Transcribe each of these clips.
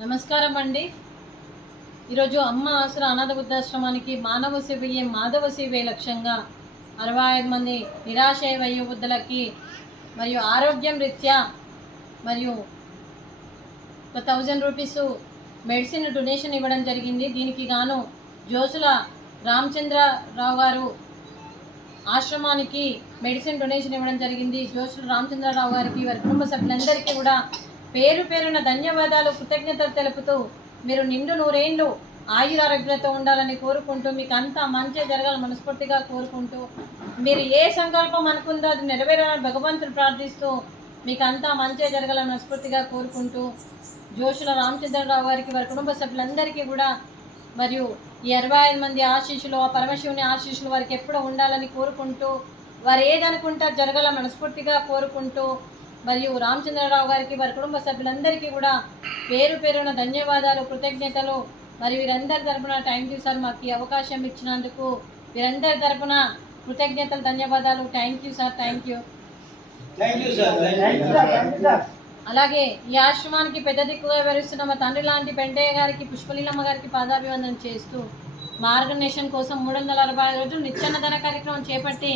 నమస్కారం అండి. ఈరోజు అమ్మ ఆసరా అనాథ వృద్ధాశ్రమానికి మానవ సేవయే మాధవ సేవే లక్ష్యంగా 65 మంది నిరాశయ వయోవృద్ధులకి మరియు ఆరోగ్యం రీత్యా మరియు 1000 రూపీస్ మెడిసిన్ డొనేషన్ ఇవ్వడం జరిగింది. దీనికి గాను జోసుల రామచంద్రరావు గారు ఆశ్రమానికి మెడిసిన్ డొనేషన్ ఇవ్వడం జరిగింది. జోసుల రామచంద్రరావు గారికి వారి కుటుంబ సభ్యులందరికీ కూడా పేరు పేరున ధన్యవాదాలు, కృతజ్ఞతలు తెలుపుతూ మీరు నిండు నూరేళ్ళు ఆయురారోగ్యాలతో ఉండాలని కోరుకుంటూ మీకు అంతా మంచి జరగాలని మనస్ఫూర్తిగా కోరుకుంటూ మీరు ఏ సంకల్పం అనుకుందో అది నెరవేరాలని భగవంతుడు ప్రార్థిస్తూ మీకు అంతా మంచి జరగాలని మనస్ఫూర్తిగా కోరుకుంటూ జోషుల రామచంద్రరావు గారికి వారి కుటుంబ సభ్యులందరికీ కూడా మరియు ఈ 65 మంది ఆశీస్సులు ఆ పరమశివుని ఆశీస్సులు వారికి ఎప్పుడూ ఉండాలని కోరుకుంటూ వారు ఏదనుకుంటా జరగాలని మనస్ఫూర్తిగా కోరుకుంటూ మరియు రామచంద్రరావు గారికి వారి కుటుంబ సభ్యులందరికీ కూడా పేరు పేరున ధన్యవాదాలు, కృతజ్ఞతలు. మరియు వీరందరి తరపున థ్యాంక్ యూ సార్, మాకు ఈ అవకాశం ఇచ్చినందుకు వీరందరి తరపున కృతజ్ఞతలు, ధన్యవాదాలు. Thank you sir, thank you. అలాగే ఈ ఆశ్రమానికి పెద్ద దిక్కుగా వివరిస్తున్న మా తండ్రి లాంటి పెంటయ్య గారికి, పుష్పలీలమ్మ గారికి పాదాభివందనం చేస్తూ మా ఆర్గనైజేషన్ కోసం 365 రోజులు నిత్యాన్నదాన కార్యక్రమం చేపట్టి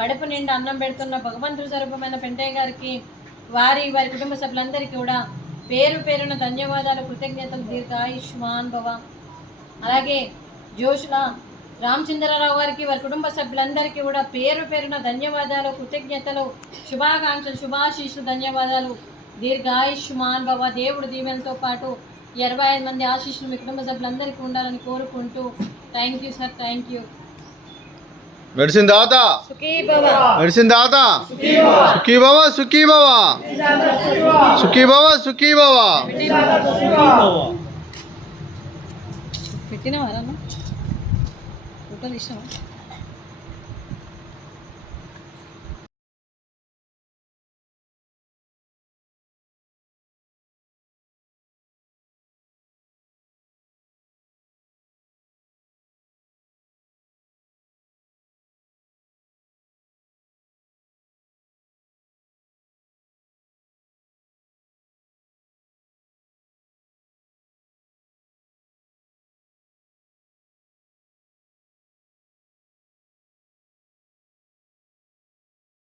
కడుపు నిండా అన్నం పెడుతున్న భగవంతుడి స్వరూపమైన పెంటయ్య గారికి వారి కుటుంబ సభ్యులందరికీ కూడా పేరు పేరున ధన్యవాదాలు, కృతజ్ఞతలు. దీర్ఘాయుష్మాన్ భవ. అలాగే జోషుల రామచంద్రరావు గారికి వారి కుటుంబ సభ్యులందరికీ కూడా పేరు పేరున ధన్యవాదాలు, కృతజ్ఞతలు, శుభాకాంక్షలు, శుభాశీస్సులు, ధన్యవాదాలు. దీర్ఘాయుష్మాన్ భవ. దేవుడు దీవెనతో పాటు 65 మంది ఆశీస్సులు మీ కుటుంబ సభ్యులందరికీ ఉండాలని కోరుకుంటూ thank you sir, thank you. Medicine దాతా మెడిసిన్ దాతా సుఖీ బావా, సుఖీ బావా, సుఖీ బావా, సుఖీ బావా. పెట్టినవారా ఫోటోలు ఇష్టం.